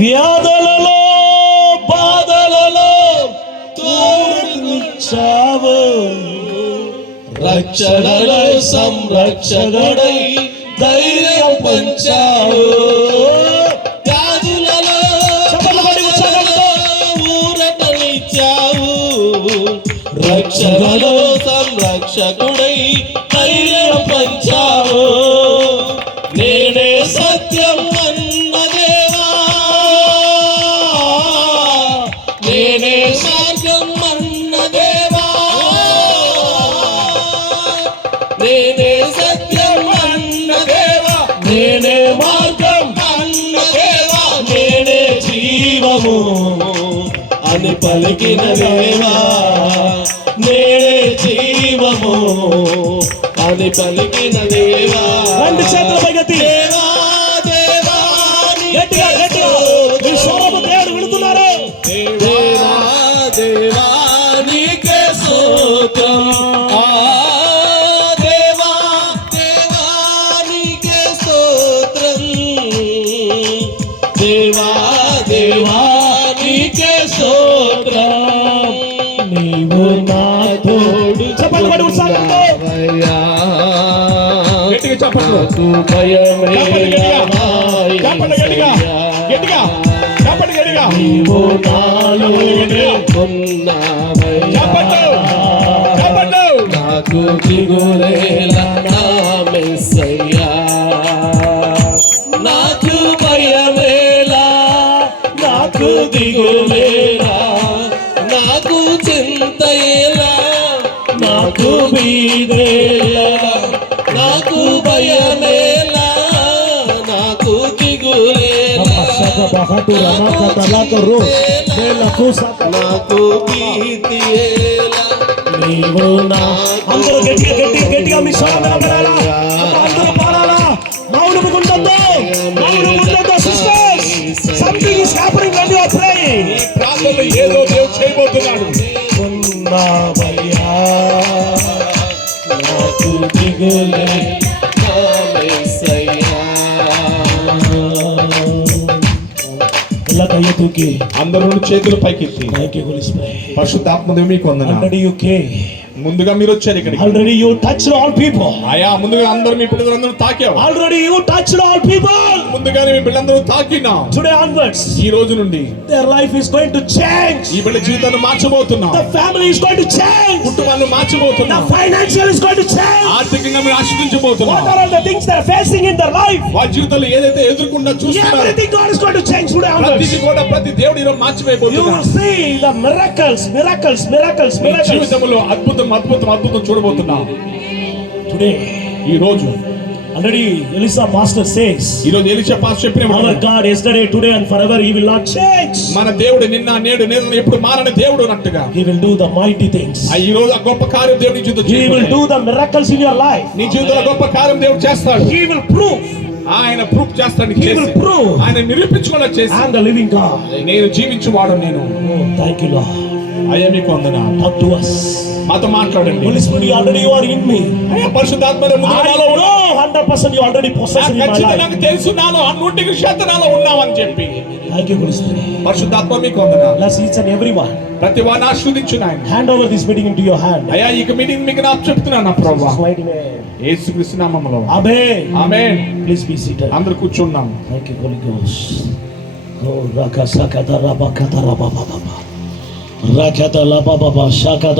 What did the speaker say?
వ్యాధులలో బాధలలో తోడునిచ్చావు, రక్షణలో సంరక్షకుడై ధైర్యం పంచావు. వ్యాధులలో ఊరటనిచ్చావు, రక్షణలో సంరక్షకుడై ధైర్యం పంచావు. నేనే సత్యం అన్న దేవా, నేనే మార్గం అన్న దేవా, నేనే సత్యం అన్న దేవా, నేనే మార్గం అన్న దేవా, నేనే జీవము అని పలికిన దేవా, నేనే జీవము అని పలికిన దేవా. రెండు చేతుల పైకెత్తి దేవా దేవా గట్టిగా గట్టిగా ఈ స్వరము దేవుడు విడుతున్నారు. దేవా దేవా నీకే స్తోత్రం, దేవా దేవా నీకే స్తోత్రం, దేవా దేవా నీకే స్తోత్రం. నీవు నా తోడు. చెప్పండి పడి ఉత్సాహంతో గట్టిగా చెప్పండి. నీవు నాలోనే ఉన్నావయ్యా, నాకు దిగులేలా నా మెస్సయ్యా, నాకు భయమేలా, నాకు దిగులేలా, నాకు చింతయేలా, నాకు బీదేలా, నాకు భయమేలా, నాకు దిగులేలా, నాకు భీతియేలా. నీవు నా అందరూ గట్టిగా గట్టిగా గట్టిగా మీ స్వరం వినపడాలా, అందరూ పాడాలా. మౌనము ఉండొద్దు, మౌనము ఉండొద్దు. Sisters, something is happening when you are praying. ఈ ప్రార్థనలో ఏదో దేవుడు చేయబోతున్నాడు. ఉన్నావయ్యా, నాకు దిగులే నా యేసయ్యా. అందరూ చేతులు పైకెత్తి పరిశుద్ధాత్మదేవుని మీకు వందనాలు. ముందుగా మీరు వచ్చారు ఇక్కడికి. Already you touched all people. ఆయా ముందుగా అందరూ మీ పిల్లలందరూ తాకావు. Already you touched all people. ముందుగానే మీ పిల్లలందరూ తాకినా. టుడే ఆన్వర్డ్స్ ఈ రోజు నుండి their life is going to change. ఈ పిల్లల జీవితాన్ని మార్చబోతున్నాం. The family is going to change. కుటుంబాన్ని మార్చబోతున్నాం. The financial is going to change. ఆర్థికంగా మీరు ఆశీర్వదించబోతున్నాం. What are all the things they are facing in their life? వారి జీవితంలో ఏదైతే ఎదుర్కొంటూ చూస్తున్నారో everything God is going to change today onwards. ప్రతిదీ కూడా ప్రతి దేవుడు ఈరోజు మార్చివేయబోతున్నాడు. You will see the miracles, miracles, miracles, miracles. జీవితంలో అద్భుతం అద్భుతం అద్భుతం చూడబోతున్నాం. టుడే ఈ రోజు already Elisa pastor says, ఈ రోజు ఎలీషా పాస్టర్ చెప్పిన our God yesterday today and forever he will not change. మన దేవుడు నిన్న నేడు ఎప్పుడు మారని దేవుడు అన్నట్టుగా he will do the mighty things. ఈ రోజు ఆ గొప్ప కార్యం దేవుడు నీ జీవితంలో చేస్తాడు. he will do the miracles in your life. నీ జీవితంలో గొప్ప కార్యం దేవుడు చేస్తాడు. he will prove, ఆయన ప్రూఫ్ చేస్తాడు. he will prove, ఆయన నిరూపించుకోవాలని చేసి I am the living God. నేను జీవించువాడు నేను. thank you Lord. అయ్యా మీకు వందనాలు. talk to us. మాతో మాట్లాడండి. Holy Spirit, already you are in me. అయ్యా పరిశుద్ధాత్మను నాలో ఉన్నావు. 100% you already possess in my life. నాకు తెలుసు నాలో 100% నాలో ఉన్నావని చెప్పి. thank you Holy Spirit. పరిశుద్ధాత్మ మీకు వందనాలు. bless each and everyone. ప్రతి వారిని ఆశీర్వదించు నాయన. hand over this meeting into your hand. అయ్యా ఈ మీటింగ్ మీకు నా చెప్తున్నాను నా ప్రభువా. యేసుక్రీస్తు నామములో ఆమేన్ ఆమేన్. Please be seated. అందరూ కూర్చున్నాం. thank you Holy Ghost. oh rakasakata rabakata rababa rakata lababa shakata